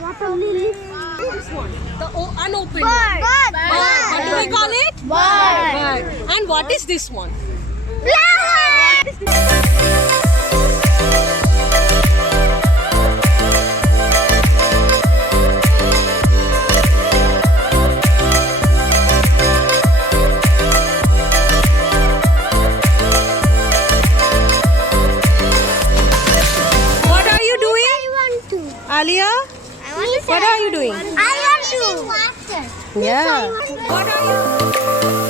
Waterlily. This one. The unopened one. Bird. What do we call it? Bird. And what is this one? Flower. What are you doing? Alia? What are you doing? I want to. Yeah. What are you?